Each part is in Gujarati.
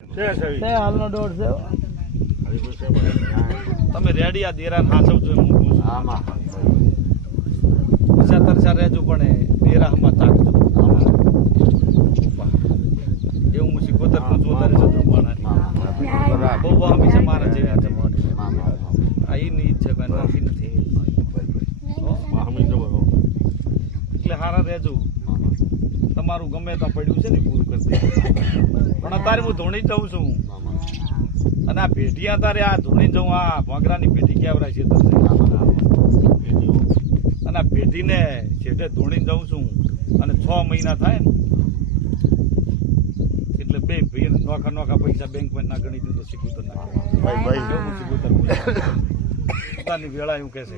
હાલનો દોઢ છે. તમે રેડી આ દેરા હાસવ છો એમ હું છું. આમાં પૈસા તરસા રહેજો પણ દેરા હમા તાકજો એવું હું શીખોતર નું જોતારે સત્ર પાણા બહુ હંમેશા મારા જેવી છે આ એની ઈચ્છા કઈ નથી નથી એટલે હારા રહેજો તમારું ગમે ત્યાં પડ્યું છે ને પૂરું કરી દે પણ અત્યારે હું ધોણી જઉં છું અને આ પેઢી અત્યારે આ ધોણી જઉં આ ભોંગરાની પેઢી કેવરાય છે અને આ પેઢીને છેટે ધોણી જઉં છું અને 6 મહિના થાય ને એટલે બે ભાઈ નોખા નોખા પૈસા બેંકમાં ના ગણી દીધું શીખું ના પોતાની વેળા એવું કે છે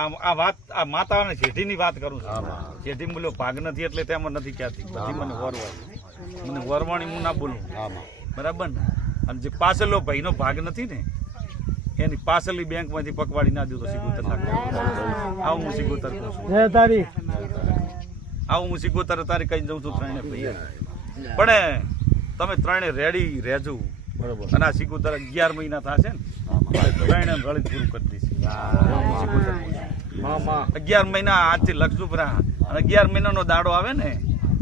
આ વાત આ માતા અને શેઠીની વાત કરું છું શેઠી બોલ્યો ભાગ નથી એટલે તેમાં નથી ક્યાંથી બધી મને વરવાય મને વરવાણી હું ના બોલું બરાબર ને અને જે પાછળનો ભાઈનો ભાગ નથી ને એની પાછળની બેંકમાંથી પકવાડી ના દીધો સિગોતર આવું હું સિગોતર કહું છું તારી આવું હું સિગોતર તારી કઈ જઉં છું ત્રણે ભાઈ પણ તમે ત્રણે રેડી રહેજો બરોબર અને આ સિગોતર 11 મહિના થશે ને ત્રણે ગળી પૂરું કરી દઈશ 11 મહિના આજથી લખજો ભરા અને 11 મહિનાનો દાડો આવે ને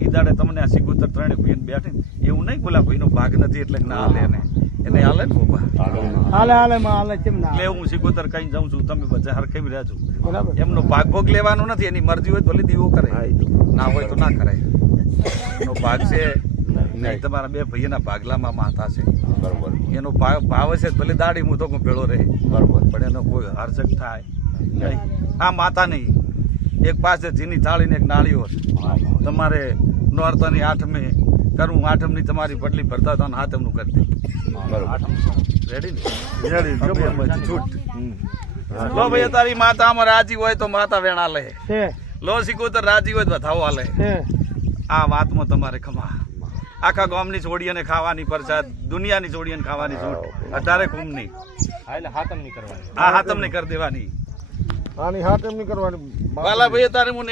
એ દાડે તમને આ સિગોતર ત્રણે ભાઈ બેઠે એવું નહીં બોલા ભાઈનો ભાગ નથી એટલે ના હાલે ને એને હાલે ને બાબા હાલે કેમ ના એટલે હું સિગોતર કઈ જાઉં છું તમે બધા હરખેવી રહેજો બરાબર એમનો ભાગ ભોગ લેવાનો નથી એની મરજી હોય તો ભલે દીવો કરે ના હોય તો ના કરાય એનો ભાગ છે નહીં તમારા બે ભાઈના ભાગલામાં માતા છે બરોબર એનો ભાવ છે ભલે દાડી હું તો ભેળો રહે બરોબર પણ એનો કોઈ હરચક થાય નહીં આ માતા નહીં એક પાસે જીની થાળીને એક નાળીઓ તમારે નોરતાની 8મે કરું 8મની તમારી પટલી ભરતા હતા 7મનું કરી દે રેડી ને છૂટ લો ભાઈ તારી માતા આમાં રાજી હોય તો માતા વેણા લે લો સિકોતર રાજી હોય તો બધાઓ હાલે આ વાતમાં તમારે ખમા આખા ગામની છોડીને ખાવાની પ્રસાદ દુનિયાની છોડીને ખાવાની છૂટ 18 કુંભની એટલે હાતમ નહીં કરવાની આ હાતમ નહીં કરી દેવાની આની હાથ એમ નહીં કરવાની વાલા ભાઈ તારે હું